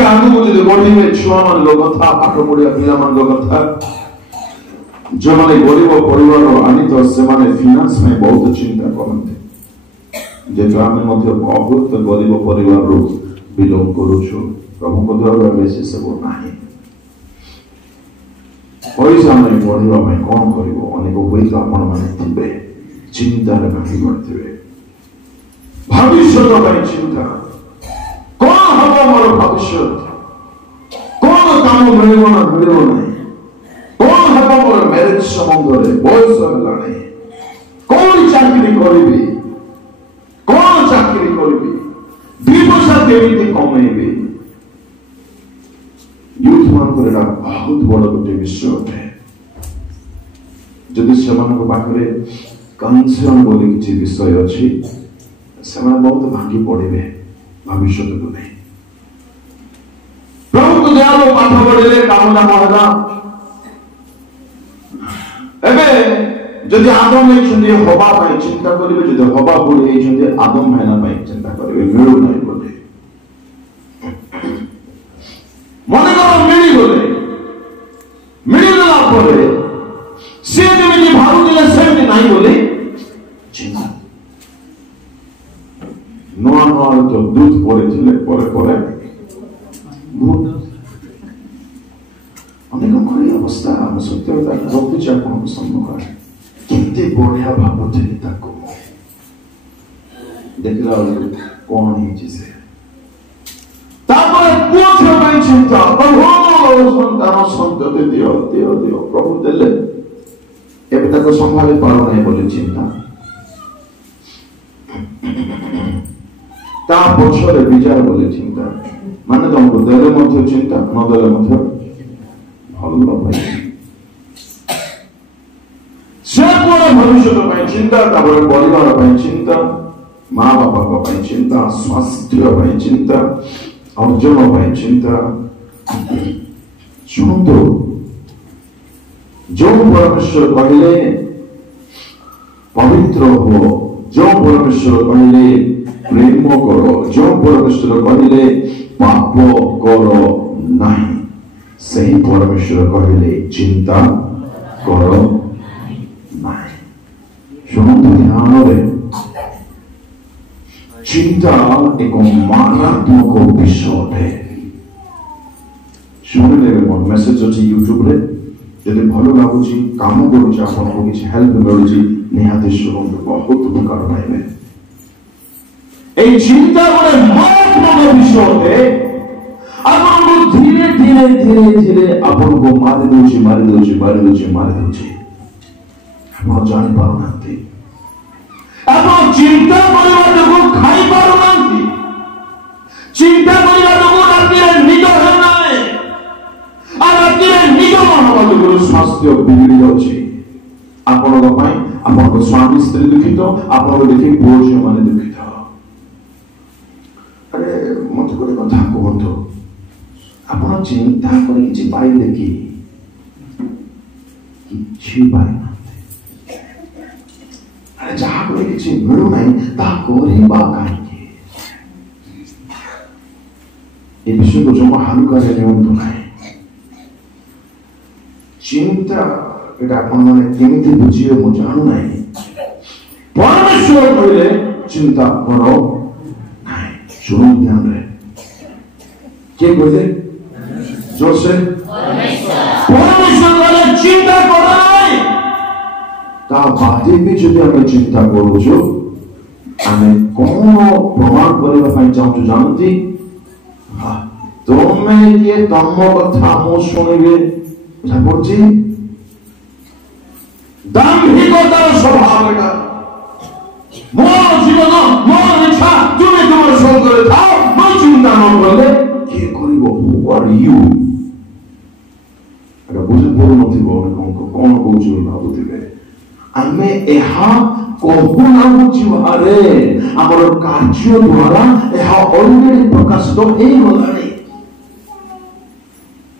ଟିକେ ଆଗକୁ ଯଦି ବଢିବେ ଛୁଆମାନଙ୍କ କଥା ପାଠ ପଢିବା ପିଲାମାନଙ୍କ କଥା ଯେଉଁମାନେ ଗରିବ ପରିବାର ଆନିତ ସେମାନେ ଫିନାନ୍ସ ପାଇଁ ବହୁତ ଚିନ୍ତା କରନ୍ତି ଯେହେତୁ ଆମେ ମଧ୍ୟ ବହୁତ ଗରିବ ପରିବାରରୁ ବିଲଙ୍ଗ କରୁଛୁ ପ୍ରଭୁଙ୍କ ଦ୍ୱାରା ବେଶୀ ସବୁ ନାହିଁ ପଇସା ଆମେ ପଢିବା ପାଇଁ କଣ କରିବ ଅନେକ ହୁଏତ ଆପଣମାନେ ଥିବେ ଚିନ୍ତାରେ ଭାଙ୍ଗି ପଡ଼ିଥିବେ ଭବିଷ୍ୟତ ପାଇଁ ଚିନ୍ତା କଣ ହବ ମୋର ଭବିଷ୍ୟତ କଣ କାମ ମିଳିବ ନା ମିଳିବ ନାହିଁ କଣ ହବ ମୋର ମ୍ୟାରେଜ ସମ୍ବନ୍ଧରେ ବୟସ ହେଲାଣି କଣ ଚାକିରି କରିବି ଦୁଇ ପଇସା କେମିତି କମେଇବି ୟୁଥ ମାନଙ୍କର ଏଇଟା ବହୁତ ବଡ ଗୋଟେ ବିଷୟ ଅଟେ ଯଦି ସେମାନଙ୍କ ପାଖରେ କନସର୍ନ ବୋଲି କିଛି ବିଷୟ ଅଛି ସେମାନେ ବହୁତ ଭାଙ୍ଗି ପଡିବେ ଭବିଷ୍ୟତକୁ ନେଇ ପ୍ରଭୁଙ୍କ ଦୟାରୁ ପାଠ ପଢିଲେ କାମ ହେଲା ଏବେ ଯଦି ଆଦମ ହେଇଛନ୍ତି ହବା ପାଇଁ ଚିନ୍ତା କରିବେ ଯଦି ହବା ଭୁଲ ହେଇଛନ୍ତି ଆଦମ ଭାଇନା ପାଇଁ ଚିନ୍ତା କରିବେ ମିଳୁନାହିଁ ବୋଲି ମନେକର ମିଳିଗଲା ପରେ ସେ ଯେମିତି ଭାବୁଥିଲେ ସେମିତି ନାହିଁ ବୋଲି ଚିନ୍ତା ନୂଆ ତ ଦୁଧ ପଡିଥିଲେ ପରେ ଅନେକଙ୍କର ଏହି ଅବସ୍ଥା ଆମ ସତ୍ୟତା ରଖୁଛି ଆପଣଙ୍କ ସମ୍ମୁଖରେ କେତେ ବଢିଆ ଭାବୁଥିଲି ତାକୁ ଦେଖିଲା ବେଳକୁ କଣ ହେଇଛି ସେ ତାପରେ ପୁଅ ଝିଅ ପାଇଁ ଚିନ୍ତା ସନ୍ତାନ ସନ୍ତତି ଦିଅ ପ୍ରଭୁ ଦେଲେ ଏବେ ତାକୁ ସମ୍ଭାଳି ପାରୁନାହିଁ ବୋଲି ଚିନ୍ତା ତା ପଛରେ ବିଚାର ବୋଲି ଚିନ୍ତା ମାନେ ତମକୁ ଦେଲେ ମଧ୍ୟ ଚିନ୍ତା ନଦେଲେ ମଧ୍ୟ ଭଲ ଭାଇ ସେ ପୁଅର ଭବିଷ୍ୟତ ପାଇଁ ଚିନ୍ତା ତାପରେ ପରିବାର ପାଇଁ ଚିନ୍ତା ମା ବାପାଙ୍କ ପାଇଁ ଚିନ୍ତା ସ୍ୱାସ୍ଥ୍ୟ ପାଇଁ ଚିନ୍ତା ଅର୍ଜନ ପାଇଁ ଚିନ୍ତା ଶୁଣନ୍ତୁ ଯେଉଁ ପରମେଶ୍ୱର କହିଲେ ପବିତ୍ର ହୁଅ ଯେଉଁ ପରମେଶ୍ୱର କହିଲେ ପ୍ରେମ କର ଯେଉଁ ପରମେଶ୍ୱର କହିଲେ ପାପ କର ନାହିଁ ସେହି ପରମେଶ୍ୱର କହିଲେ ଚିନ୍ତା କର ନାହିଁ ଶୁଣନ୍ତୁ ଧ୍ୟାନରେ ଚିନ୍ତା ଏକ ମାରାତ୍ମକ ବିଷୟ ଅଟେ ଶୁଣିଲେ ମୋର ମେସେଜ ଅଛି ୟୁଟ୍ୟୁବରେ ଯଦି ଭଲ ଲାଗୁଛି କାମ କରୁଛି ଆପଣଙ୍କୁ କିଛି ହେଲ୍ପ ମିଳୁଛି ନିହାତି ଶୁଣନ୍ତୁ ବହୁତ ଉପକାର ପାଇବେ এই চিন্তা করে মারাত্মক বিষয় অটে ଆପଣଙ୍କୁ ଧୀରେ ଧୀରେ ଧୀରେ ଧୀରେ ଆପଣଙ୍କୁ ମାରି ଦଉଛି ଆପଣ ଜାଣିପାରୁନାହାନ୍ତି ଆପଣ ଚିନ୍ତା କରିବା ଯୋଗୁଁ ଖାଇପାରୁନାହାନ୍ତି ଚିନ୍ତା କରିବା ଯୋଗୁଁ ରାତିରେ ନିଦ ହେଉନାହିଁ ଆଉ ରାତିରେ ନିଦ ହେବା ଯୋଗୁଁ ସ୍ୱାସ୍ଥ୍ୟ ବିଗିଡ଼ି ଯାଉଛି ଆପଣଙ୍କ ପାଇଁ ଆପଣଙ୍କ ସ୍ୱାମୀ ସ୍ତ୍ରୀ ଦୁଃଖିତ ଆପଣଙ୍କୁ ଦେଖି ପୁଅ ଝିଅମାନେ ଦୁଃଖିତ ଆରେ ମତେ ଗୋଟେ କଥା କୁହନ୍ତୁ ଆପଣ ଚିନ୍ତା କରି କିଛି ପାଇଲେ କି କିଛି ପାଇନାହାନ୍ତି ଆରେ ଯାହା କରି କିଛି ମିଳୁନାହିଁ ତାହା କରିବା କାହିଁକି ଏ ବିଷୟକୁ ଜମା ହାଲୁକାରେ ନିଅନ୍ତୁ ନାହିଁ ଚିନ୍ତା ଏଇଟା ଆପଣମାନେ କେମିତି ବୁଝିବେ ମୁଁ ଜାଣୁନାହିଁ ପରମେଶ୍ୱର କହିଲେ ଚିନ୍ତା କର ନାହିଁ ଶୁଣ ଧ୍ୟାନରେ କିଏ କହିଲେ जोसे परमेश्वर चिंता कराई ता बादे भी जदि हमें चिंता करूछु हमें कौन प्रमाण करबा ପାଇଁ चाहू जानती तोमे ये तम कथा मो सुनिबे बुझापड़छि दाम्भिकतार स्वभाव एटा मोर जीवन मोर इच्छा तुमे तुमर संगरे थाओ मो चिंता न करले के करिवो हु आर यू एटा बुझे पड़ो नथिबो कोन कहूछु भाबुथिबे आमे एहा कहूना जीवारे हमर कार्य द्वारा एहा ऑलरेडी प्रकाशित हे गलानी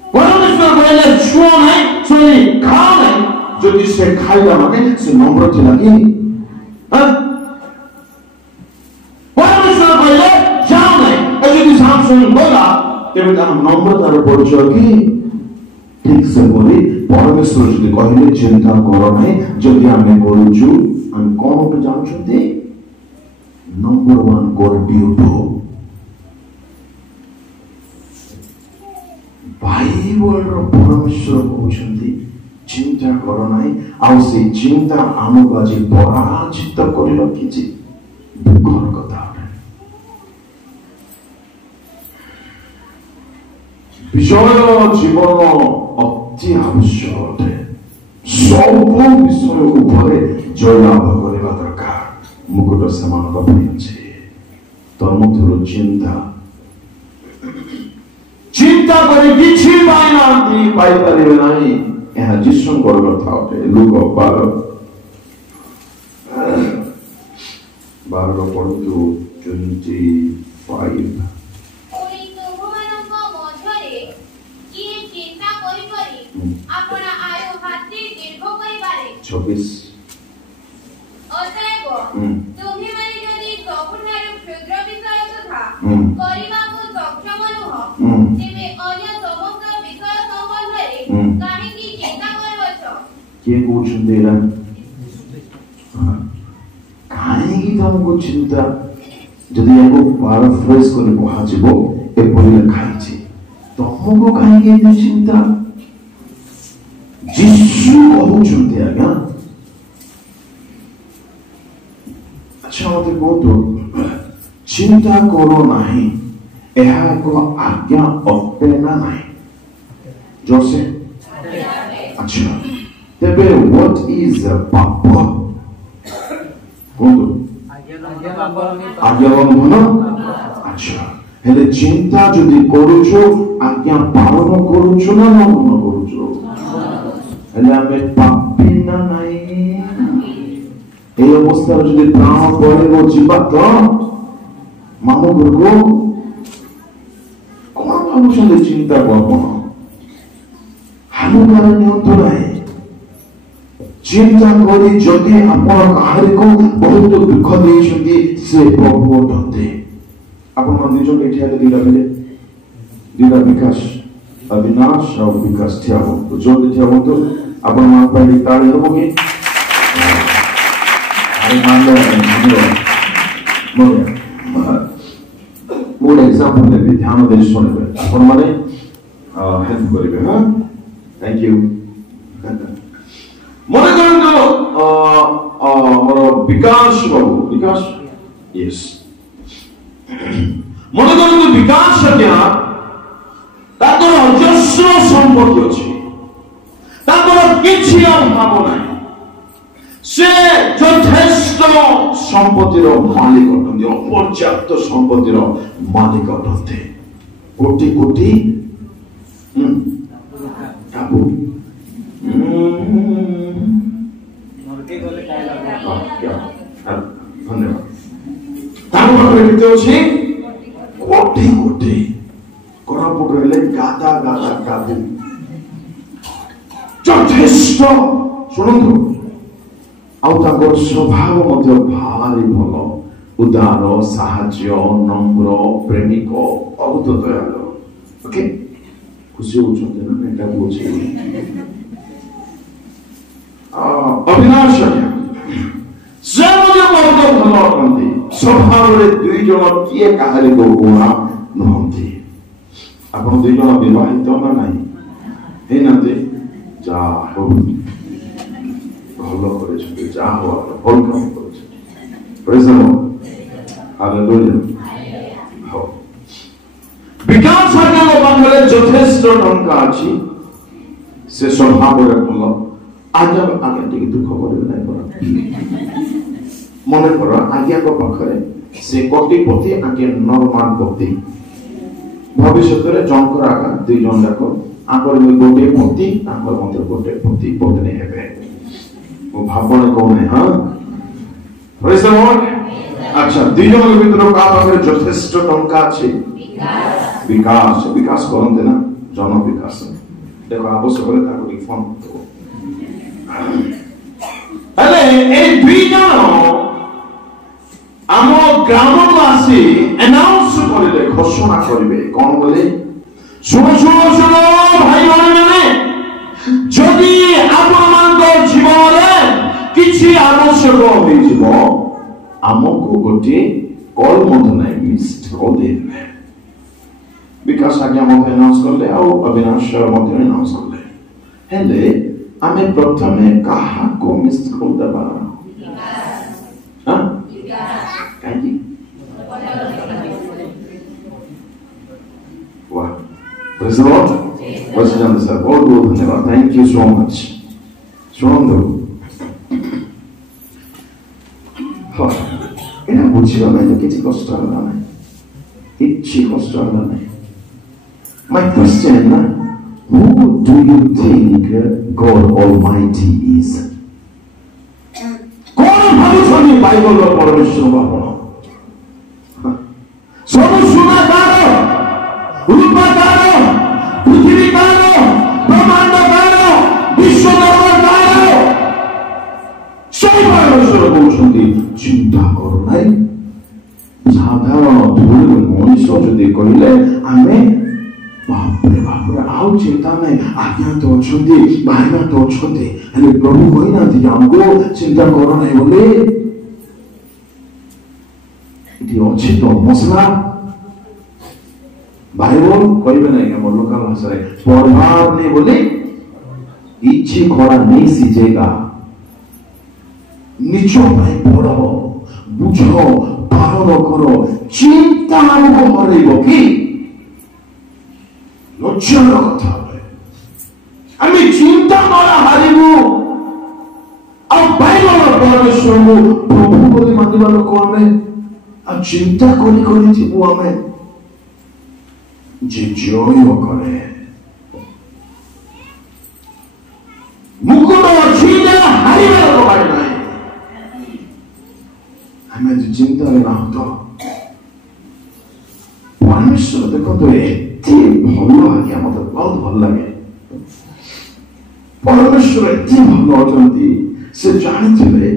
परमेश्वर कहले छुओ नहीं छुई खाओ नहीं जदि से खाइला माने से नम्र थिला कि परमेश्वर कहले जाओ नहीं जदि सामसुन बोला ते केवल हम नम्रतार परिचय कि ठीक से बोली परमेश्वर जी कहले चिंता करो नहीं जदि आमे करूछु हम कोन पे जानछते नंबर 1 कोर ड्यूटो बाइबल रो परमेश्वर कहउछंती चिंता करो नहीं आ से चिंता आमको आज पराजित कर रखिछि दुखर कथा विषय जीवन अति आवश्यक अटे सब विषय उपरे जयलाभ करवा दरकार मुकुट समान अछि तन्मध्यरु चिंता करे किछि पाइनांती पाइ परिबे नाही यह जीशुंकर कथा अटे लूक 12:25 26 अतएव तुम्ही माने यदि सबुठारु क्षुद्र विषय तथा करिबाकु सक्षम नुह तेबे अन्य समस्त विषय संबंधरे काहे की चिंता करबछ के कहउछन्ते एला काहे की तुमको चिंता जदि याको पैराफ्रेज करे कहजिबो एपरि लिखाइछि तुमको काहे की चिंता जीशु कहउछन्ते आज्ञा अच्छा मते कहतो चिंता करो नाही एहा को आज्ञा अटे ना नाही जोसे अच्छा तेबे व्हाट इज पाप कहतो आज्ञा लंघन अच्छा हेले चिंता जदि करूछो आज्ञा पालन करूछो ना लंघन करूछो हेले आमे पापी ना नाही ए अवस्था जदि प्राण पड़ेगो जीवा तो मानो गुरु कोन भाबुछले चिंता करबो हालु कारण नियंत्रण है चिंता करी जदि आपण काहरी को बहुत दुख देइछथि से प्रभु अटते आपण निज बैठिया दिला बेले दिला विकास अविनाश और विकास थिया हो तो जो थिया हो तो आपण मा पहले ताली होगी मोर एग्जांपल में भी ध्यान दे सुनबे अपन माने हेल्प करिवे हां थैंक यू मने करंतो मोर विकास बाबू विकास यस मने करंतो विकास क्या ताकर अजस्र संपत्ति अछि ताकर किछि अभाव नाही से যথেষ্ট সম্পত্তির মালিক অটନ୍ତି অপর্যাপ্ত সম্পত্তির মালিক অটନ୍ତି কোটি কোটি টাকা নরকে গলে কাই লাগা ধন্যবাদ তার পাখে কেতে আছে কোটি কোটি কোরাপুট রেলে গাদা গাদা কাবু যথেষ্ট শুনুন आउताकर स्वभाव मध्य भारी भल उदार साहाज्य नम्र प्रेमिक बहुत दयालु ओके खुशी होचंते ना एटा बुझे अविनाश से मध्य बहुत भल अटंती स्वभाव रे दुई जन किए काहरी को गुणा नहंती आपण दुई जन विवाहित ना नाही हे नाते जा हो भलो करे छथि जा हो भल काम करे छथि प्रेज द लॉर्ड हालेलुया हो विकास आज्ञा बांधले যথেষ্ট टंका अछि से स्वभाव रे भलो आज्ञा आज्ञा टिके दुख करे नै पर मने पर आज्ञा को पाखरे से कोटिपति आज्ञा नॉर्मल पति भविष्य रे जंकर आका दुई जन जाको आकर में गोटे पति आकर मते गोटे पति पत्नी हेबे वो भावना कौन है हां प्रेज द लॉर्ड अच्छा दुईजन भीतर का पाखरे যথেষ্ট टंका अछि विकास विकास करते ना जन विकास देखो आवश्यक है ताको फोन तो अरे ए दुईजन आम ग्रामवासी अनाउंस करिले घोषणा करिवे कोन बोले ଶୁଣ ଶୁଣ ଶୁଣ ଭାଇ ଭଉଣୀମାନେ, ଯଦି ଆପଣମାନଙ୍କ ଜୀବନରେ କିଛି ଆବଶ୍ୟକ ହୋଇଯିବ, ଆମକୁ ଗୋଟିଏ କଲ୍ ମଧ୍ୟ ନାହିଁ, ମିସ୍ଡ କଲ୍ ଦେଇଦେବେ। ବିକାଶ ଆଜ୍ଞା ମଧ୍ୟ ଆନାଉନ୍ସ କଲେ, ଆଉ ଅବିନାଶ ମଧ୍ୟ ଆନାଉନ୍ସ କଲେ। ହେଲେ ଆମେ ପ୍ରଥମେ କାହାକୁ ମିସ୍ଡ କଲ୍ ଦେବା? କାହିଁକି? वाह, प्रेज़ द लॉर्ड। वचन सर बहुत बहुत धन्यवाद, थैंक यू सो मच। शुणु हाँ, एना बुझिबा तो किसी कष्ट होला ना, किसी कष्ट होला ना। My question, who do you think God Almighty is? कौन भावी बाइबल और परमेश्वर बापन सब सुनाकार रूपाकार पृथ्वीकार ब्रह्मांडकार विश्वधर्मकार सब परमेश्वर कहते चिंता करो ना। साधारण धूल मनीष जदि कहले आमे बापरे बापरे आउ चिंता नहीं, आज्ञा तो अच्छे भाईना तो अच्छे, हेले प्रभु कही ना हमको चिंता करो नहीं बोले अच्छी तो मसला बाइबल कहबे नहीं हम लोकल भाषा रे पढ़ार नहीं बोले इच्छी खरा नहीं सीजेगा, निचो भाई पढ़ो बुझो पालन करो, चिंता हमको हरेबो कि लज्जार कथा आमी चिंता करा हारिबु आ बाइबल परमेश्वर को प्रभु बोली मानिबा लोक आमे आ चिंता करी करी जीवु आमे जे जय करे मुकुट छीना हारिबा लोक बाड़ी नाही आमे जे चिंता रे ना तो परमेश्वर देखो तो एते भलो आज्ञा मते बहुत भल लागे। परमेश्वर एते भलो अछंती से जानिथिले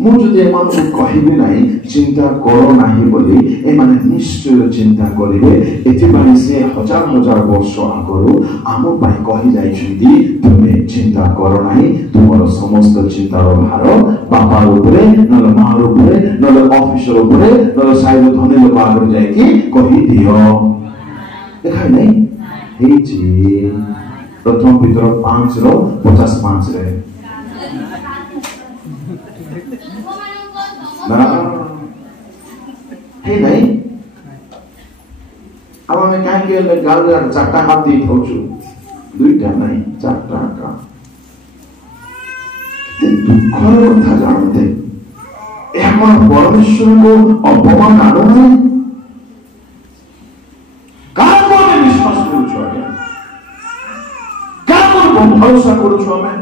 मु जदि एमान को कहिबे नाही चिंता करो नाही बोली एमाने निश्चय चिंता करिवे। एति बानी से हजार हजार वर्ष आगरो आमो पाई कहि जाइछंती तुमे चिंता करो नाही, तुमर समस्त चिंतार भार बापार उपरे नल मार उपरे नल ऑफिसर उपरे नल साइड धनी लोक आगर जाय कि कहि दियो। देखाय नहीं हे जी प्रथम पितर 5 रो 55 रे ना हे नहीं अब हमें क्या किया गाल गाल चाटा हाथ दी थोचू दुईटा नहीं चाटा का दुखर कथा जानते एमन परमेश्वर को अपमान आनो है काको में विश्वास करू छो आगे काको में भरोसा करू छो हमें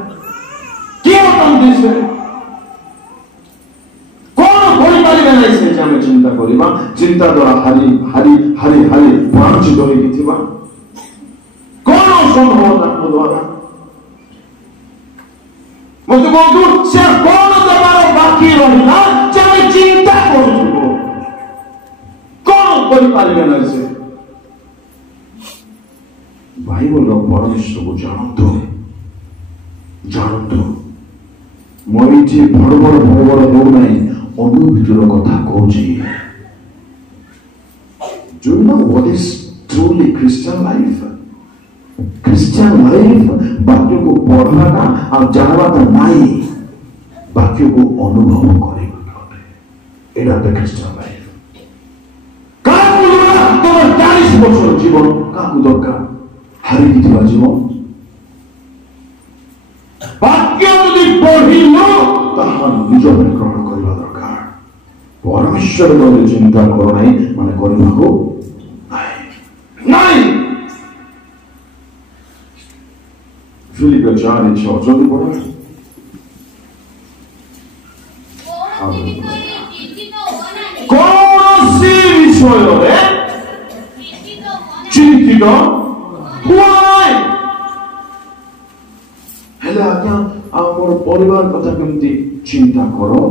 क्यों तुम दिसे चिंता करिबा चिंता द्वारा हारी हारी हारी हारी वांछित होई थिबा कोन संभव ना द्वारा मते बंधु से कोन दबार बाकी रहिला जे चिंता करू कोन करि पारिबे ना से बाइबल रो परमेश्वर को जानतो मोई जे बड़ बड़ हो नाही अनुभितर कथा कहूची। Do you know what is truly Christian life? Christian life वाक्य को पढ़ना ना और जानवा तो नहीं, वाक्य को अनुभव करेगा एटा तो Christian life। काकु लोना तोर 40 वर्ष जीवन काकु दरकार हारी दिथिबा जीवन वाक्य यदि पढ़िलो ताहा निज ग्रहण करबा दरकार। परमेश्वर को चिंता करो नहीं माने करबा को नहीं फिलिपियो 4:6 जल्दी पढ़ो। कौनसी विषय रे चिंतित हुआ नहीं हेले आज्ञा आमर परिवार कथा केमती चिंता करो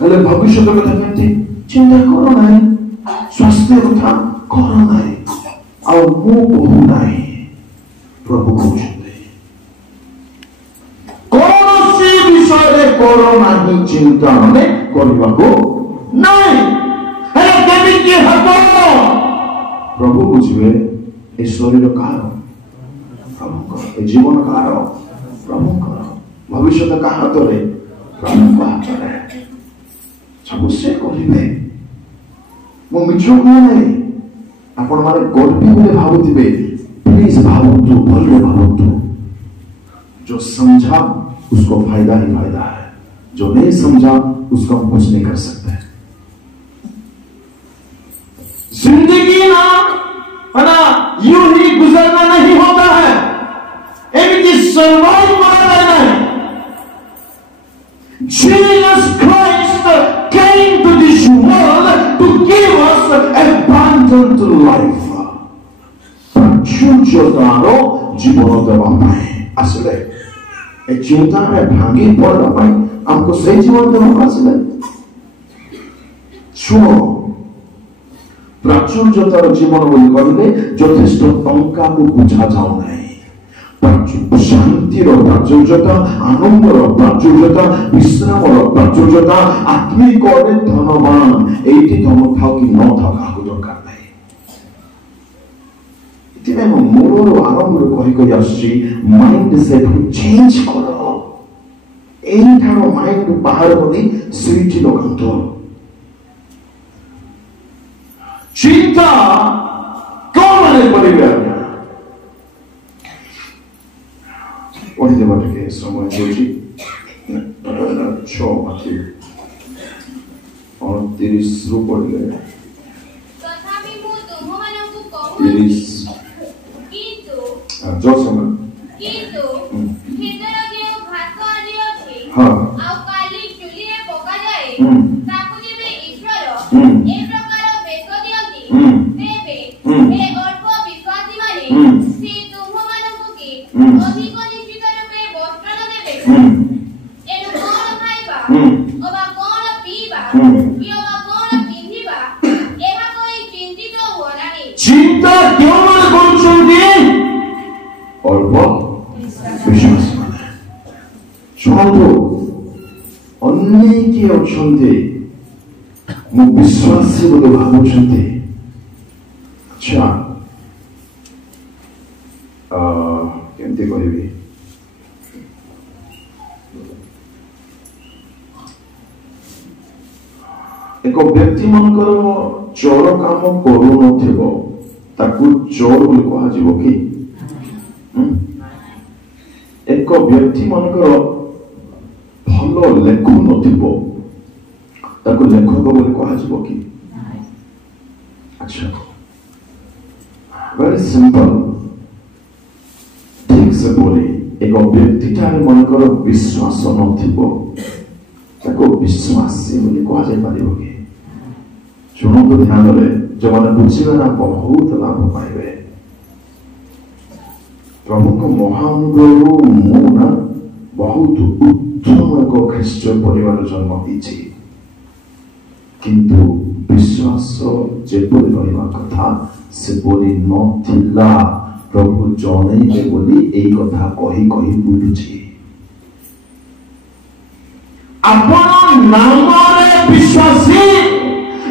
हेले भविष्य कथा केमती चिंता करो नहीं, स्वास्थ्य कथा करो नहीं, ଆଉ ମୁଁ କହୁ ନାହିଁ, ପ୍ରଭୁ କହୁଛନ୍ତି କୌଣସି ବିଷୟରେ କର ନାହିଁ, ଚିନ୍ତା ମାନେ କରିବାକୁ ନାହିଁ। ହେଲେ କେମିତି ହେବ? ପ୍ରଭୁ ବୁଝିବେ ଏ ଶରୀର କାହାର? ପ୍ରଭୁଙ୍କର। ଏ ଜୀବନ କାହାର? ପ୍ରଭୁଙ୍କର। ଭବିଷ୍ୟତ କାହା ହାତରେ? ପ୍ରଭୁଙ୍କ ହାତରେ। ସବୁ ସେ କରିବେ। ମୁଁ ମିଛ କୁହ ନାହିଁ। ଆପଣ ମାନେ ଗର୍ବି ବୋଲି ଭାବୁଥିବେ, प्लीज भावନ୍ତୁ, भले भावନ୍ତୁ। जो समझा उसको फायदा ही फायदा है, जो नहीं समझा उसको हम कुछ नहीं कर सकते। जिंदगी ना है ना यूं ही गुजरना नहीं होता है, एमती सर्वाइव करना है। Jesus Christ came to this world to give us abundant life. प्राचुर्यतारो जीवन देवा पाए आसले ए चिंता में भांगी पड़ना पाए हमको सही जीवन देवा आसले। शुणो प्राचुर्यतार जीवन बोली कहले यथेष्ट टंका को बुझा जाऊ नहीं। शांतिर प्राचुर्यता, आनंदर प्राचुर्यता, विश्रामर प्राचुर्यता, आत्मिक धनवान एटी तुम थाओ कि न थाओ काहाको दरकार नहीं। इतने मूल आरंभ कही आसुची माइंड सेट चेंज कर माइंड बाहर बोली स्विच लगात। चिंता कौन मैंने करेंगे पढ़ी देवा टे समय होची 6:38 रु पढ़ले तथापि मु तुमମାନଙ୍କୁ कहू 30 किंतु जो समय किंतु खेतर जे घास आदि अछि हां आ काली चुलीरे पका जाए ताकू जेबे ईश्वर ए प्रकार बेक दियंती तेबे ए अल्प विश्वासी माने से तुमମାନଙ୍କୁ की अधिक निश्चित रूपे वस्त्र देबे। एनु कोन खाइबा अबा कोन पीबा कि अबा कोन पिंधिबा एहा कोई चिंतित हो नाही। चिंता क्यों मन करूछंती? अल्प विश्वास माने शुणु अनेक अछंती मु विश्वासी बोले भाबुछंती। अच्छा केमती कहबी एक व्यक्ति मनकर चोर काम करू नथिबो ताकू चोर बोली कहा जीवो कि एक व्यक्ति मनकर भलो लेखु नथिबो ताकू लेखक बोली कहा जीवो कि? अच्छा वेरी सिंपल। ठीक से बोली एक व्यक्ति ठारे मनकर विश्वास नथिबो ताको विश्वासी बोली कहा जाय परिबो कि? शुणु ध्यान दे जो मैंने बुझे ना बहुत लाभ पाइबे। प्रभु को महानुग्रह मु ना बहुत उत्तम एक ख्रीष्ट परिवार जन्म दीची किंतु विश्वास जेपरि रहिबा कथा सेपरि नथिला। प्रभु जणैबे बोली एई कथा कही कही बुझुची। आपण नामरे विश्वासी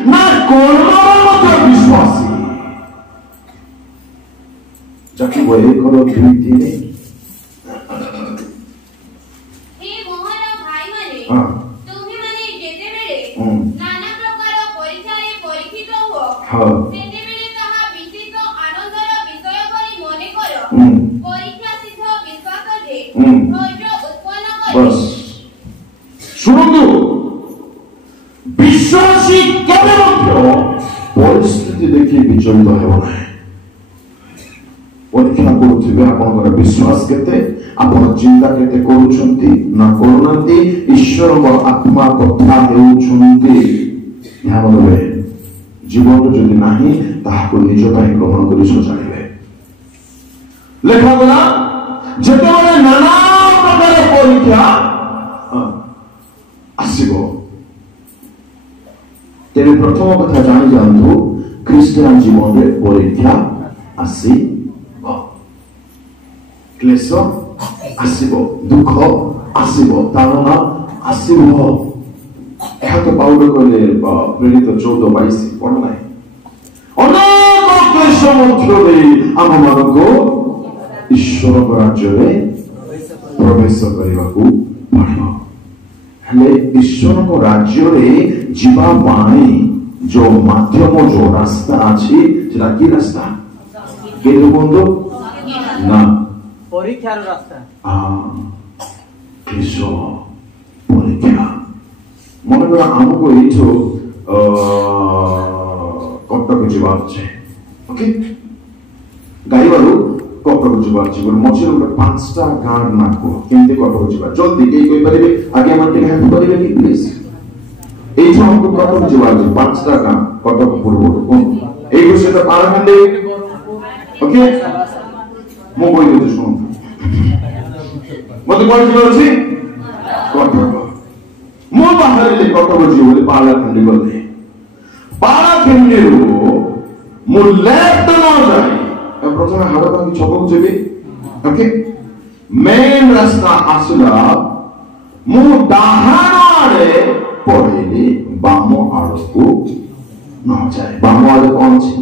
ना कर्म विश्वासी जाके वो एक और दुई तीन हे मोहन भाई माने तुम्ही माने जेते बेले नाना प्रकार परीक्षारे परीक्षित हो तेते बेले ताहा विशेष आनंदर विषय करी मने करो। परीक्षा सिद्ध विश्वास जे धैर्य उत्पन्न करे। बस शुणु विश्वासी केवल परिस्थिति देखी विचलित हो परीक्षा करुवे आपन विश्वास केते आपन चिंता केते करूछंती ना करूनांती ईश्वर आत्मा कथा हेउछंती। ध्यान देबे जीवन जदि नाही ताहाको निज पई ग्रहण करि सजाइबे। लेखा गला जेतेबेले नाना प्रकार परीक्षा आसीबो तेरे प्रथम कथा जानी जानतु ख्रीस्टियान जीवन रे परीक्षा ଆସିବ, କ୍ଲେଶ ଆସିବ, ଦୁଃଖ ଆସିବ, ତାଡ଼ନା ଆସିବ। ଏହା ତ ପାଉଲ କହିଲେ ପ୍ରେରିତ 14:22 ପଢୁନାହିଁ। ଅନେକ କ୍ଲେଶ ମଧ୍ୟରେ ଆମମାନଙ୍କୁ ଈଶ୍ୱରଙ୍କ ରାଜ୍ୟରେ ପ୍ରବେଶ କରିବାକୁ ପଡ଼ିବ। ହେଲେ ଈଶ୍ୱରଙ୍କ ରାଜ୍ୟରେ ଯିବା ପାଇଁ ଯୋଉ ମାଧ୍ୟମ, ଯୋଉ ରାସ୍ତା ଅଛି, ସେଟା କି ରାସ୍ତା? କିଏ କୁହନ୍ତୁ ନା? ପରୀକ୍ଷାର ରାସ୍ତା। କ୍ଲେଶ ପରୀକ୍ଷା। ମନେକର ଆମକୁ ଏଇଠୁ କଟକ ଯିବାର ଅଛି, ଓକେ? ଗାଈବାରୁ କଟକ ଯିବାର ଅଛି, ଗୋଟେ ମଝିରେ ଗୋଟେ 5ଟା ଗାଁ ନା କୁହ, କେମିତି କଟକ ଯିବା? ଜଲ୍ଦି କେହି କହିପାରିବେ? ଆଜ୍ଞା ମାନେ ଟିକେ ହେଲ୍ପ କରିବେ କି ପ୍ଲିଜ? এইটা আমাকে কটক যাওয়ার আছে, 5টা গাঁ কটক পূর্বରୁ এইগুলো সেটা পারাখান্ডে, ওকে? ମୁଁ କହିଦେଉଛି ଶୁଣ, ମତେ କୁଆଡେ ଯିବାର ଅଛି? କଟକ। ମୁଁ ବାହାରିଲି କଟକ ଯିବି ବୋଲି ପାରାଖଣ୍ଡି ଗଲି। ପାରାଖଣ୍ଡିରୁ ମୁଁ ଲେଫ୍ଟ ନ ଯାଇ ପ୍ରଥମେ ହାଡ଼ଭାଙ୍ଗି ଛକକୁ ଯିବି, ଓକେ? ମେନ୍ ରାସ୍ତା ଆସିଲା, ମୁଁ ଡାହାଣ ଆଡେ ପଳେଇଲି, ବାମ ଆଡକୁ ନ ଯାଏ। ବାମ ଆଡେ କଣ ଅଛି?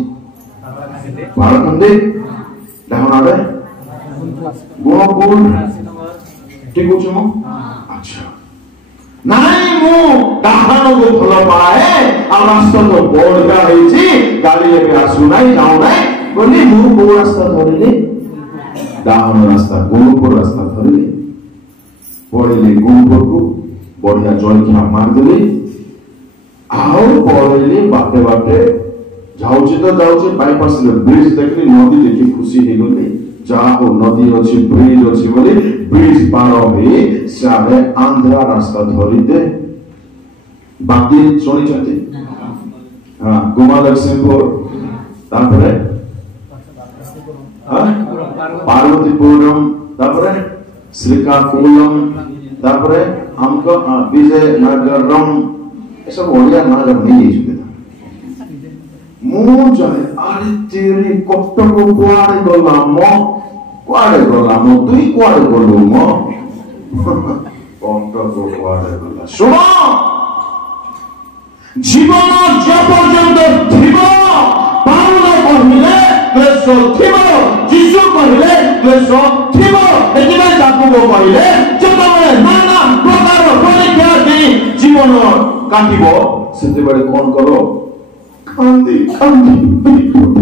ପାରାଖଣ୍ଡି। ଡାହାଣ ଆଡେ ଗୁଣପୁର, ଠିକ ଅଛି ମୁଁ? ଆଚ୍ଛା, ନାଇଁ ମୁଁ ଡାହାଣକୁ ଭଲ ପାଏ, ଆଉ ରାସ୍ତା ତ ବଢିଆ ହେଇଛି, ଗାଡି ଏବେ ଆସୁନାହିଁ, ଯାଉନାହିଁ ବୋଲି ମୁଁ କୋଉ ରାସ୍ତା ଧରିଲି? ଡାହାଣ ରାସ୍ତା, ଗୁଣପୁର ରାସ୍ତା ଧରିଲି। ପଳେଇଲି ଗୁଣପୁରକୁ, ବଢିଆ ଜଳଖିଆ ମାରିଦେଲି, ଆଉ ପଳେଇଲି ବାଟେ ବାଟେ। ଯାଉଛି ତ ଯାଉଛି, ବାଇପାସରେ ବ୍ରିଜ ଦେଖିଲି, ନଦୀ ଦେଖି ଖୁସି ହେଇଗଲି। ଯାହା ହଉ ନଦୀ ଅଛି, ବ୍ରିଜ ଅଛି ବୋଲି ବ୍ରିଜ ପାର ହୋଇ ସିଆଡେ ଆନ୍ଧ୍ରା ରାସ୍ତା ଧରିଦେ। ବାକି ଶୁଣିଛନ୍ତି? କୁମାରଲକ୍ଷ୍ମୀପୁର, ତାପରେ ପାର୍ବତୀପୁରମ୍, ତାପରେ ଶ୍ରୀକାକୁଲମ୍, ତାପରେ ଆମକ ବିଜୟନଗରମ୍, ଏସବୁ ଓଡ଼ିଆ ନାଁ ନେଇଯାଇଛନ୍ତି। ମୁଁ ଜାଣେ, ଆରେ ତେରି କଟକ କୁଆଡେ ଗଲା ମ? କୁଆଡେ ଗଲା ମ? ତୁଇ କୁଆଡେ ଗଲୁ ମ? କଟକ କୁଆଡେ ଗଲା? ଶୁଣ, ଜୀବନ ଯେ ପର୍ଯ୍ୟନ୍ତ ଥିବ, ପାଉଲ କହିଲେ କ୍ଲେଶ ଥିବ, ଯୀଶୁ କହିଲେ କ୍ଲେଶ ଥିବ। ଏଥିପାଇଁ ଯାକୋବ କହିଲେ ଯେତେବେଳେ ନାନା ପ୍ରକାର ପରୀକ୍ଷା ଦେଇ ଜୀବନ କାଟିବ, ସେତେବେଳେ କଣ କର? କାନ୍ଦି କାନ୍ଦି ପ୍ରଭୁ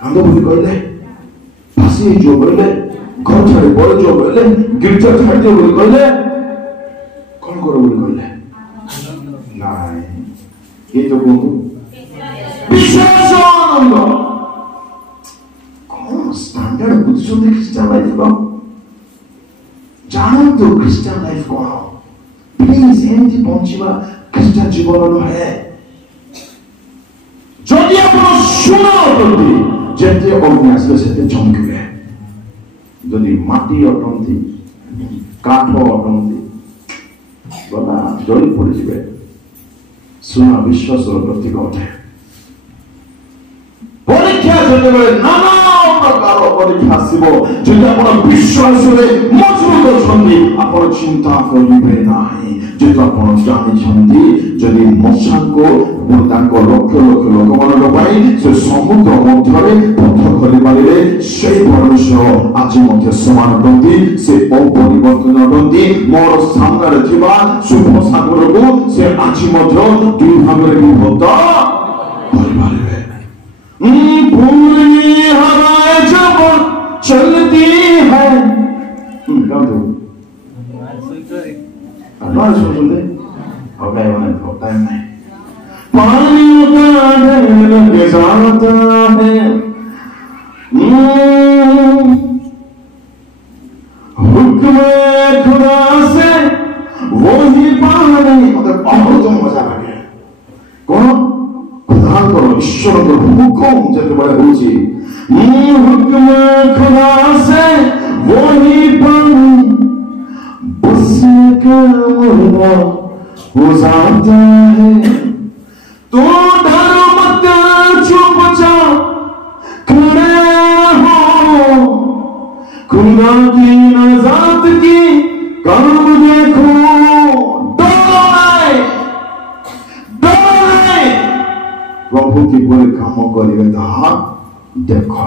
କାନ୍ଦ ବୋଲି କହିଲେ, ଫାଶୀ ହେଇଯିବ କହିଲେ, ଘର ଛାଡି ପଳେଇଯିବ କହିଲେ, ଗିର୍ଜା ଛାଡିଯିବ ବୋଲି କହିଲେ, କଣ କର ବୋଲି କହିଲେ? ନାଇଁ, କିଏ ତ କୁହନ୍ତୁ? ବିଶ୍ୱାସ ଆନନ୍ଦ। କଣ ଷ୍ଟାଣ୍ଡାର୍ଡ ବୁଝୁଛନ୍ତି ଖ୍ରୀଷ୍ଟିଆନ ଲାଇଫ? ଜାଣନ୍ତୁ ଖ୍ରୀଷ୍ଟିଆନ ଲାଇଫ କଣ। ପ୍ଲିଜ ଏମିତି ବଞ୍ଚିବା ଖ୍ରୀଷ୍ଟିଆନ ଜୀବନ ନୁହେଁ। ଯଦି ଆପଣ ଶୁଣନ୍ତି, ଯେତେ ଅଗ୍ନି ଆସିଲେ ସେତେ ଚମକିବେ। ଯଦି ମାଟି ଅଟନ୍ତି, କାଠ ଅଟନ୍ତି, ଗଲା ଜଳି ପଡିଯିବେ। ଶୁଣ ବିଶ୍ୱାସର ପ୍ରତୀକ ଅଟେ। ପରୀକ୍ଷା ଯେତେବେଳେ ନାନା ପ୍ରକାର ପରୀକ୍ଷା ଆସିବ, ଯଦି ଆପଣ ବିଶ୍ୱାସରେ ମଜବୁତ ଅଛନ୍ତି, ଆପଣ ଚିନ୍ତା କରିବେ ନାହିଁ। ଯେହେତୁ ଆପଣ ଜାଣିଛନ୍ତି, ଯଦି ମଶାଙ୍କୁ ତାଙ୍କ ଲକ୍ଷ ଲକ୍ଷ ଲୋକମାନଙ୍କ ପାଇଁ ସେ ସମୁଦ୍ର ମଧ୍ୟରେ ପଥ କରିପାରିଲେ, ସେଇ ପରମେଶ୍ୱର ଆଜି ମଧ୍ୟ ସମାନ ଅଟନ୍ତି, ସେ ଅପରିବର୍ତ୍ତନ ଅଟନ୍ତି। ମୋର ସାମ୍ନାରେ ଥିବା ଶୁଭ ସାଗରକୁ ସେ ଆଜି ମଧ୍ୟ ଦୁଇ ଭାଗରେ ବିଭକ୍ତ କରିପାରିବେ। पूरी हवाएं जब चलती है, पानी लगे जाता है, हुक्म खुदा से वही पानी। मतलब बहुत मजा लगे। कौन? खुदाଙ୍କର ଈଶ୍ୱରଙ୍କର ହୁକୁମ ଯେତେବେଳେ ହଉଛି, हुक्म खुदा से वही पानी बस का मुर्दा हो जाता है। तो डर मत खुदा की नजात की कर्म देखो, डरो नहीं, प्रभु किपरि काम करिवे ताहा देखो।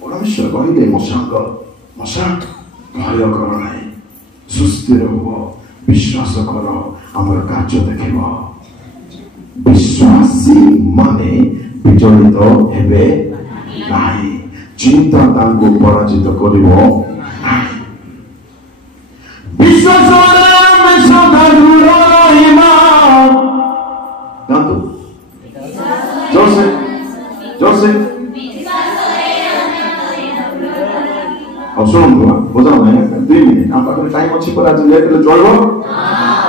परमेश्वर कहिले मशा भय कर नहीं, सुस्थिर हो, विश्वास कर, आमर कार्य देखिब। विश्वासी माने विचलित हेबे नहीं, चिंता तांको पराजित करिब नहीं। विश्वास जोर से अब सुनो बुझाओ नहीं 2 मिनट आप पाखरे टाइम अच्छी पर आज लेट ले चलबो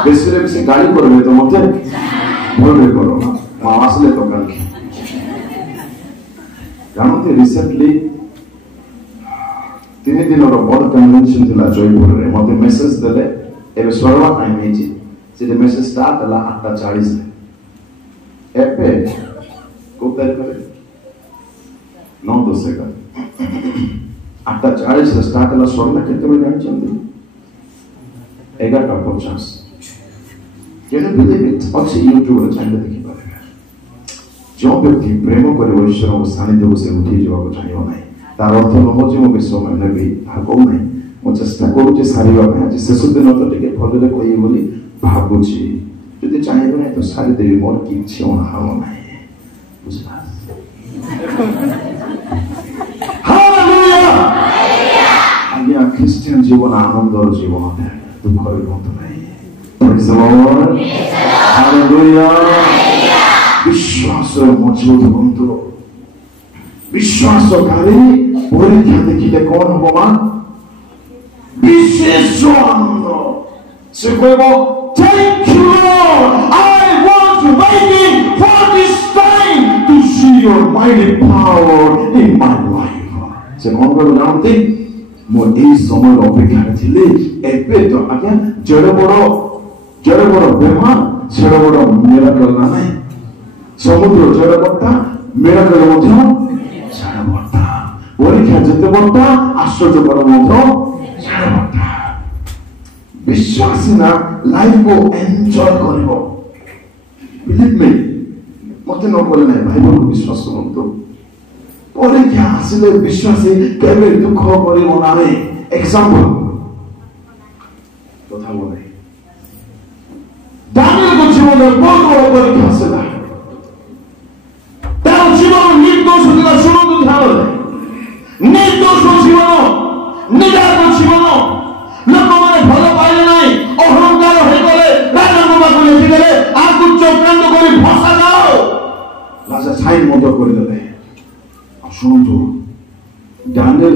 बेसी गाड़ी करबे तो मते भले करो मां आसले तो काल जानते रिसेंटली 3 दिन बड़ कन्वेंशन थिला जयपुर रे मते मेसेज देले एबे सरवा टाइम हेची से मेसेज स्टार्ट हला 8:40 रे एपे को तारीख रे 9 सेकंड 8:40 रे स्टार्ट हला सरला केते बजे जानछन्ती 11:50 कैन यू बिलीव इट अच्छे यूट्यूब रे चैनल देखि पारे जो व्यक्ति प्रेम करे ईश्वर को सानिध्य से उठी जावा को चाहियो नाही तार अर्थ न हो जे मो विश्व में भी आ को नाही मो चेष्टा करू जे सारीवा में आज शेष दिन तो टिके भलरे कहि बोली भाबुची যদি চাইবে না তো সারি দেবি মোর কিছু না হলো নাই বুঝলা হালেলুয়া আজ্ঞা খ্রিস্টান জীবন আনন্দর জীবন দুঃখের মত নাই প্রেজ দ্য লর্ড হালেলুয়া বিশ্বাস মজবুত বন্ধু বিশ্বাসকারী পরীক্ষা দেখিলে কোন হবো মা বিশেষ আনন্দ সে কইব thank you Lord, I was waiting for this time to see your mighty power in my life. Se kon ko jante mo ei সময় অপেক্ষা ছিলে এবে তো আজ্ঞা জড় বড় বেমা ছেড় বড় মিরাকল না নাই সমুদ্র জড় বড়টা মিরাকল মধ্যে ছেড় বড়টা পরীক্ষা যেতে বড়টা আশ্চর্যকর মধ্যে ছেড় বড়টা विश्वासी ना लाइफ को एंजॉय करिबो बिलीव मी मते न बोले नाही बाइबल को विश्वास करतो परीक्षा आसिले विश्वासी केबे दुख करिबो नाही एग्जांपल কথা বলে দানিয়েল को জীবনে बहुत बड़ परीक्षा आसिला তার জীবন নির্দোষ ছিল শুনুন ধারণা নির্দোষ জীবন নিরাপদ জীবন ଲୋକମାନେ ଭଲ ପାଇଲେ ନାହିଁ ଅହଙ୍କାର ହୋଇଗଲେ ରାଜାଙ୍କ ପାଖକୁ ଲେଖିଦେଲେ ଆକୁ ଚକ୍ରାନ୍ତ କରି ଭସା ଯାଅ ରାଜା ସାଇନ୍ ମଧ୍ୟ କରିଦେଲେ ଶୁଣନ୍ତୁ ଡାନିଏଲ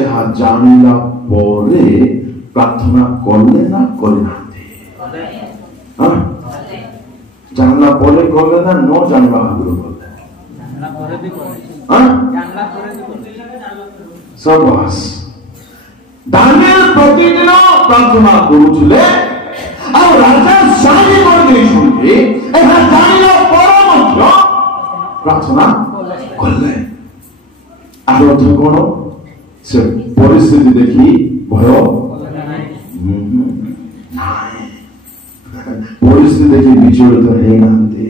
ଏହା ଜାଣିଲା ପରେ ପ୍ରାର୍ଥନା କଲେ ନା କରିନାହାନ୍ତି ଜାଣିଲା ପରେ କଲେ ନା ନ ଜାଣିବା ଆଗରୁ କଲେ सबस दानिएल प्रतिदिन प्रार्थना करूले और राजा सारी कर देछुंती एहा जानिला परमध्य प्रार्थना करले आरोध कोन से परिस्थिति देखि भय नाही परिस्थिति देखि विचलित हे नांते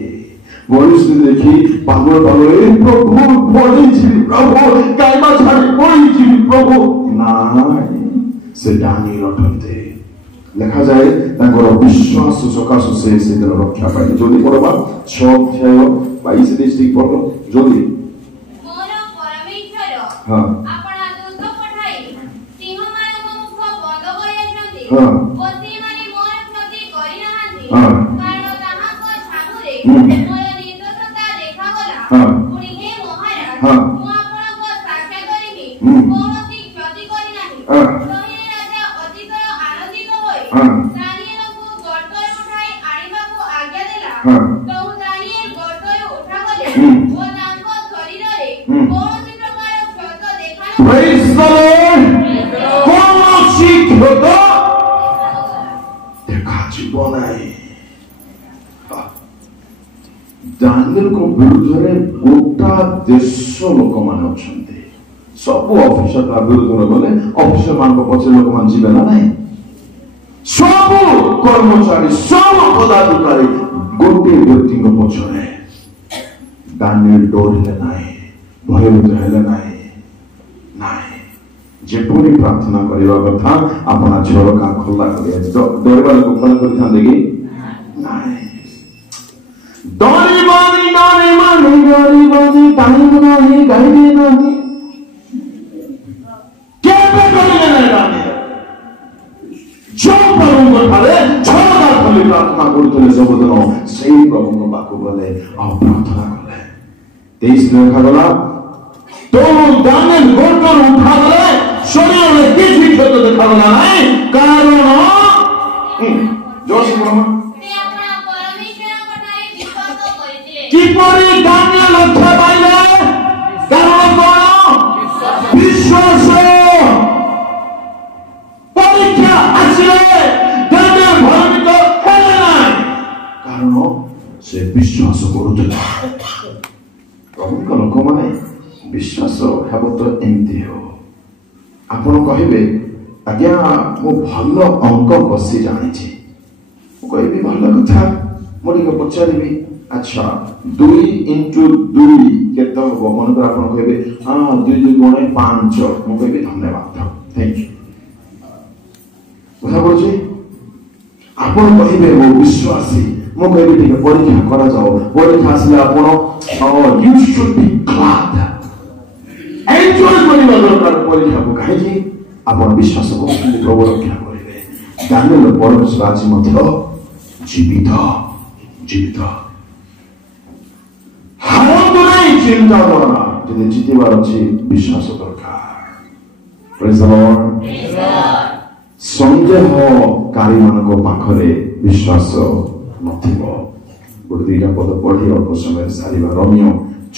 परिस्थिति देखि पागल ए प्रभु पड़ीछि प्रभु काइमा छाड़ी पड़ीछि प्रभु नाही से दानिएल अटते लेखा जाए तांकर विश्वास सकाश से दिन रक्षा पाई जल्दी पढ़वा 6 अध्याय 22 डिस्ट्रिक्ट पढ़ो जल्दी मोर परमेश्वर हां आपना दूत पठाई सिंह मानक मुख बंद करयछंती हां पति माने मोर प्रति करि नहांती हां कारण ताहाक छामुरे मोर निर्दोषता देखा गला हां पुनी हे महाराज हां मु आपन को साक्षा करिबी कोनोसी क्षति करि नाही हां तोहि राजा अतिशय आनंदित होय हां दानिएल को गड़तर उठाई आनिबा को आज्ञा देला हां तो दानिएल गड़तर उठा गले ओ तांको शरीर रे कोनोसी प्रकार क्षत देखा प्रेज द लॉर्ड कोनोसी क्षत देखा जीव नाही दानिएल को विरुद्ध रे गोटा देश लोक मान अछंती सब ऑफिसर का विरोध गले ऑफिसर मान पछे लोक मान जीवे ना नहीं सब कर्मचारी सब पदाधिकारी गोटे व्यक्ति को पछरे दानिएल डोरले नाही भयभीत हेले नाही जेपरी प्रार्थना करबा कथा अपना झरका खोला करिया डरबा लोक खोला करि था देखि नाही डरिबानी टाइम नाही गाइबे नाही केबे करिले नाही दानिएल जो प्रभु को ठारे झरका खोली प्रार्थना करथले सबदिन सेही प्रभु को बाकु गले आ प्रार्थना कले 23 लेखा गला तो दानिएल गोटर उठा गले शरीर में किसी क्षति देखा गला नहीं कारण जोश ब्रह्म किपरि दानिएल रक्षा पाइले कारण कोन विश्वास परीक्षा आसिले दानिएल भयभीत हेले नाही कारण से विश्वास करुथला प्रभु लोक माने विश्वास हेब तो एमती हो आपण कहिबे आज्ञा मो भल अंक बसी जानी कहबी भल कथा मोटी पचारि अच्छा 2 into 2 केत हो मन कर आपण कहबे हां 2 2 गुणे 5 मो कहबी धन्यवाद थैंक यू बुझा पड़छी आपण कहिबे मो विश्वासी मो कहबी ठीक परीक्षा करा जाओ परीक्षा आसले आपण you should be glad enjoy करिबा दरकार परीक्षा को काहे आपण विश्वास को प्रभु रक्षा करिवे दानिएल परमेश्वर आज मध्य जीवित हारंतु नहीं चिंता करना जदि जितिबार अछि विश्वास दरकार प्रेज द लॉर्ड संदेह कारी मानको पाखरे विश्वास नथिबो गोटे दुईटा पद पढ़ी अल्प समय सारिबा रोमियो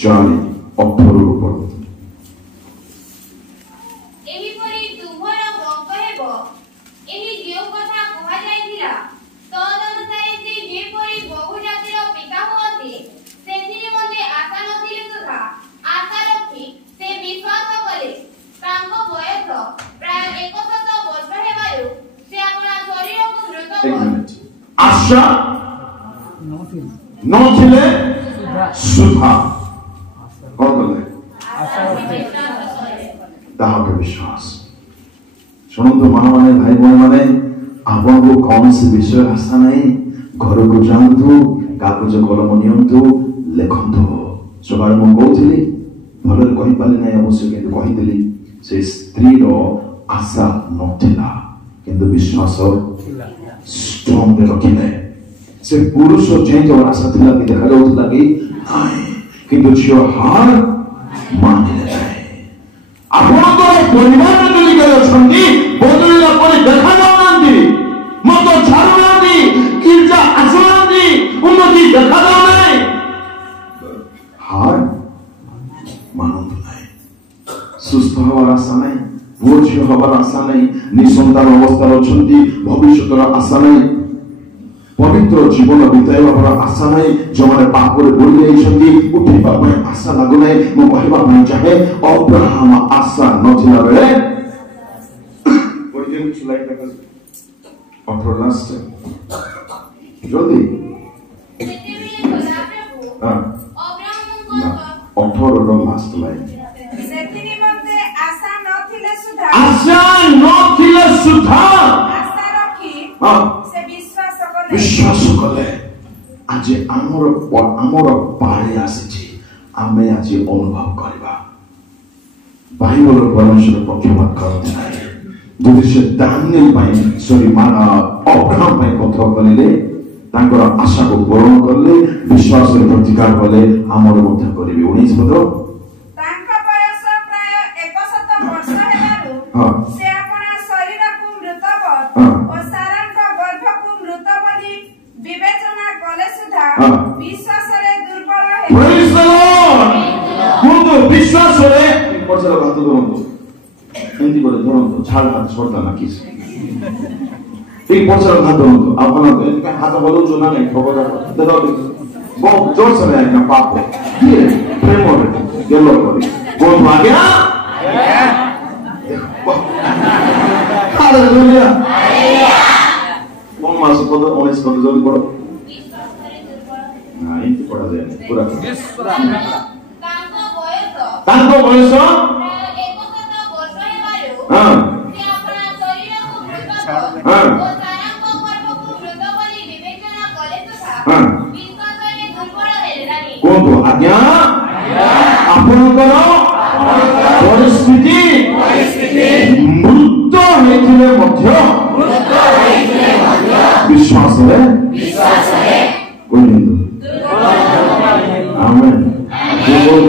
4:18 ରୁ पढ़ो आशा नथिले सुधा कौन कले ताके विश्वास शुणु मन माने भाई बहन माने आपन को कौन से विषय आशा नहीं घर को जानतु कागज कलम नियंतु लेखंतु सबार मो कहथि भले कहि पाले नै अवश्य के कहि देली से स्त्री रो आशा नथिला किंतु विश्वास स्ट्रांग रखिले से पुरुष जे जो आशा थिला कि देखा जाउथला कि नाही किंतु जो हार मानिले नाही आपण तो परिवार जली गयो छंती बदलिला परे देखा जाउनांती मत छाड़ुनांती किंजा आसुनांती उन्नति देखा जाउ नाही हार मानंतु नाही सुस्थ हवार आशा नाही बोझ हवार आशा नहीं निसंतान अवस्था अछंती भविष्यतर आशा नहीं पवित्र जीवन बिताइबार आशा नहीं जो माने पाप रे बुड़ी जाइछंती उठिबा पय आशा लागु नहीं मो कहबा पय चाहे अब्राहम आशा नथिला बेले पढ़िए कुछ लाइन तक 18 लास्ट जल्दी हां अब्राहम 18 रो लास्ट लाइन आशा नथिले सुधा आशा रखी से विश्वास कले आज आमर पाळे आसी आमे आज अनुभव करबा बाइबल परमेश्वर पक्षपात करते नाही जदि से दानिएल पाई सॉरी अब्राहम पाई कथा कले तांकर आशा को पूर्ण करले विश्वास रे प्रतिकार कले आमर मध्य करिवे 19 पद तांका बयस प्राय 100 वर्ष हेलारु से अपना शरीर को मृतवत और सारांका गर्भ को मृतवली विवेचना कले सुधा विश्वास रे दुर्बल हे प्रेज द लॉर्ड कोन विश्वास रे पछरा भात दरंतो एंती बोले दरंतो छाल हाथ छोड़ता ना किस एक पछरा भात दरंतो आपन एका हाथ बलो जोना नै खबर देखो बहुत जोर से आएगा पाप ये प्रेम रे गेलो करी बहुत आ गया हालेलुया कौन मास पद 19 पद जल्दी पढ़ो ना इनकी पढ़ा जाए पूरा तांको बयस हां हां कौन तो आज्ञा आपनकर परिस्थिति मृत हेथिले मध्य विश्वास है कोई नहीं आमेन दुर्बल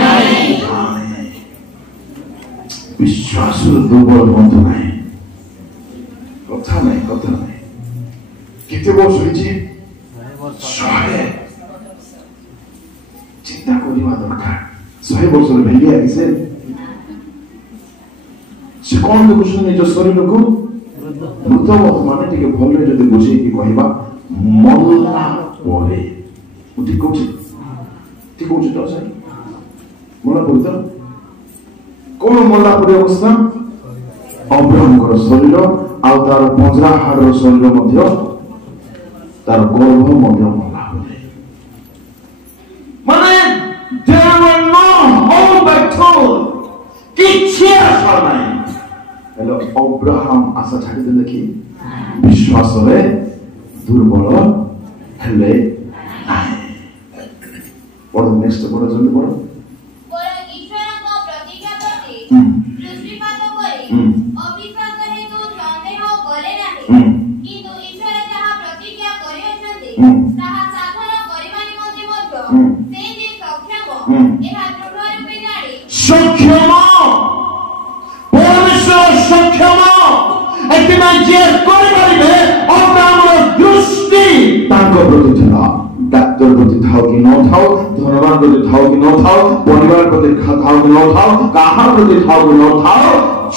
नहीं विश्वास दुर्बल मत नहीं कथा नहीं केते वर्ष होइछि 100 चिंता करिवा दरकार 100 वर्ष भेली आइसे से कौन देखुछन निज शरीर को मृत माने टिके भले जदि बुझे कि कहबा मरला परे ठीक कहछि तो सही मोला बोलतो कोन मरला परे अवस्था अब्राहमकर शरीर आ तार पंजरा हाडर शरीर मध्य तार गर्भ मध्य मरला परे माने there were no hope at all किछि आशा नहीं हेलो अब्राहम आशा छाड़ी देले कि विश्वास रे दुर्बल हेले नाही और नेक्स्ट पढ़ो जल्दी पढ़ो पर ईश्वर को प्रतिज्ञा करते दृष्टिपात करे अविश्वास हेतु संदेह करे नाही किंतु ईश्वर जहा प्रतिज्ञा करे अछंती ताहा साधन करिबा निमंते मध्य से जे सक्षम एहा दृढ़ रूपे जानि सक्षम परमेश्वर सक्षम एतिना जे करि परिबे अब्राहमर दृष्टि तांको प्रति था डाक्टर प्रति थाओ कि न थाओ धनवान प्रति थाओ कि न थाओ परिवार प्रति थाओ कि न थाओ काहार प्रति थाओ कि न थाओ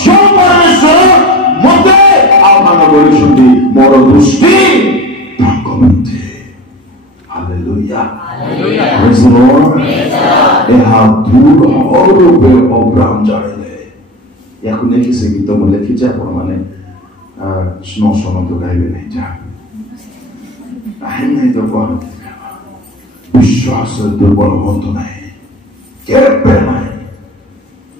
जो परमेश्वर मते आह्वान गरिसुंदी मोर दृष्टि तांको प्रति हालेलुया प्रेज द लॉर्ड एहा दूर रूपे अब्राहम जाने याकु लेखि से गीत म लेखि जा आपण माने स्नो सोनो तो गाइबे नहीं जा नहीं तो कोन विश्वास दुर्बल होतो नहीं केबे नहीं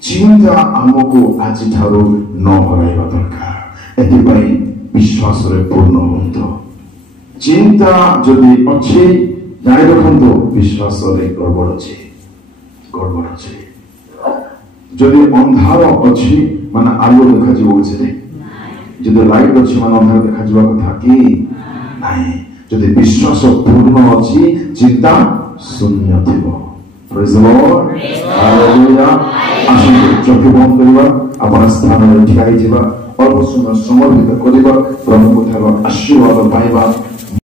चिंता हमको आज ठारो न हराइबा दरकार एति पई विश्वास रे पूर्ण होतो चिंता जदि अछि जानि रखंतो विश्वास रे गड़बड़ अछि जदि अंधार अछि माने आलो देखा जीवो छै जदि लाइट अछि माने अंधार देखा जीवा कथा कि नाही जदि विश्वास पूर्ण अछि चिंता शून्य थिबो प्रेज द लॉर्ड हालेलुया आशा चोखि बंद करिबा अपन स्थान रे ठियाई जिबा अल्प समय समर्पित करिबा प्रभु को थारो आशीर्वाद पाइबा